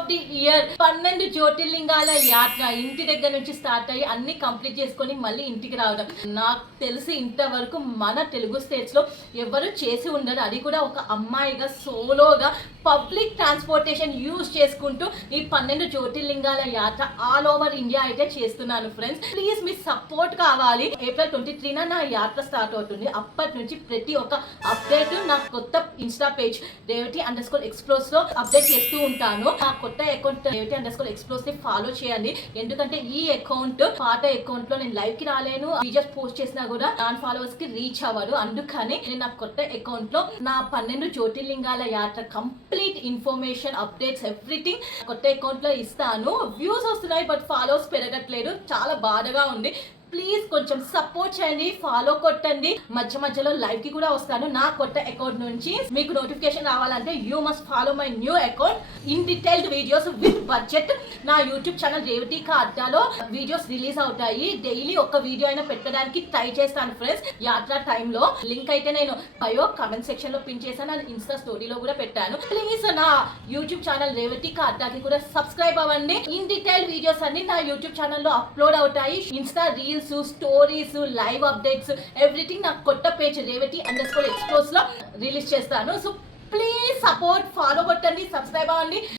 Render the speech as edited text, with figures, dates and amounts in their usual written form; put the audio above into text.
Of the year 12 జ్యోతిర్లింగాల యాత్ర ఇంటి దగ్గర నుంచి స్టార్ట్ అయ్యి అన్ని కంప్లీట్ చేసుకొని మళ్ళీ ఇంటికి రావడం. నాకు తెలిసి ఇంతవరకు మన తెలుగు స్టేట్స్ లో ఎవరు చేసి ఉండరు. అది కూడా ఒక అమ్మాయిగా సోలోగా పబ్లిక్ ట్రాన్స్పోర్టేషన్ యూజ్ చేసుకుంటూ ఈ 12 జ్యోతిర్లింగాల యాత్ర ఆల్ ఓవర్ ఇండియా అయితే చేస్తున్నాను ఫ్రెండ్స్. ప్లీజ్ మీ సపోర్ట్ కావాలి. ఏప్రిల్ 23న నా యాత్ర స్టార్ట్ అవుతుంది. అప్పటి నుంచి ప్రతి ఒక్క అప్డేట్ నా కొత్త ఇన్స్టా పేజ్ రేవతి_ఎక్స్ప్లోస్ లో అప్డేట్ చేస్తూ ఉంటాను. నా కొత్త అకౌంట్ రేవతి_ఎక్స్ప్లోస్ ని ఫాలో చేయండి. ఎందుకంటే ఈ అకౌంట్ పాత అకౌంట్ లో నేను లైవ్ కి రాలేను, వీడియోస్ పోస్ట్ చేసినా కూడా నాన్ ఫాలోవర్స్ కి రీచ్ అవ్వరు. అందుకని నేను నా కొత్త అకౌంట్ లో నా 12 జ్యోతిర్లింగాల యాత్ర కంప్లీట్ ఇన్ఫర్మేషన్ అప్డేట్స్ ఎవ్రీథింగ్ కొత్త అకౌంట్ లో ఇస్తాను. వ్యూస్ వస్తున్నాయి బట్ ఫాలోవర్స్ పెరగట్లేదు, చాలా బాధగా ఉంది. ప్లీజ్ కొంచెం సపోర్ట్ చేయండి, ఫాలో కొట్టండి. మధ్య మధ్యలో లైవ్ కి కూడా వస్తాను నా కొత్త అకౌంట్ నుంచి. మీకు నోటిఫికేషన్ రావాలంటే you must follow my new account. In detailed videos with budget నా యూట్యూబ్ ఛానల్ రేవతి కా అడ్డాలో వీడియోస్ రిలీజ్ అవుతాయి. డైలీ ఒక వీడియో అయినా పెట్టడానికి ట్రై చేస్తాను ఫ్రెండ్స్. యాత్ర టైంలో లింక్ అయితే నేను బయో కామెంట్ సెక్షన్ లో పిన్ చేశాను, అండ్ ఇన్స్టా స్టోరీలో కూడా పెట్టాను. ప్లీజ్ నా యూట్యూబ్ ఛానల్ రేవతి కా అడ్డాకి కూడా సబ్స్క్రైబ్ అవ్వండి. ఇన్ డీటెయిల్ వీడియోస్ అన్ని నా యూట్యూబ్ ఛానల్లో అప్లోడ్ అవుతాయి. Insta reels, stories, live updates everything నా కొత్త పేజ్ రేవతి_ఎక్స్ప్లోస్ లో రిలీజ్ చేస్తాను. సో ప్లీజ్ సపోర్ట్, ఫాలో కొట్టండి, సబ్స్క్రైబ్ అవ్వండి.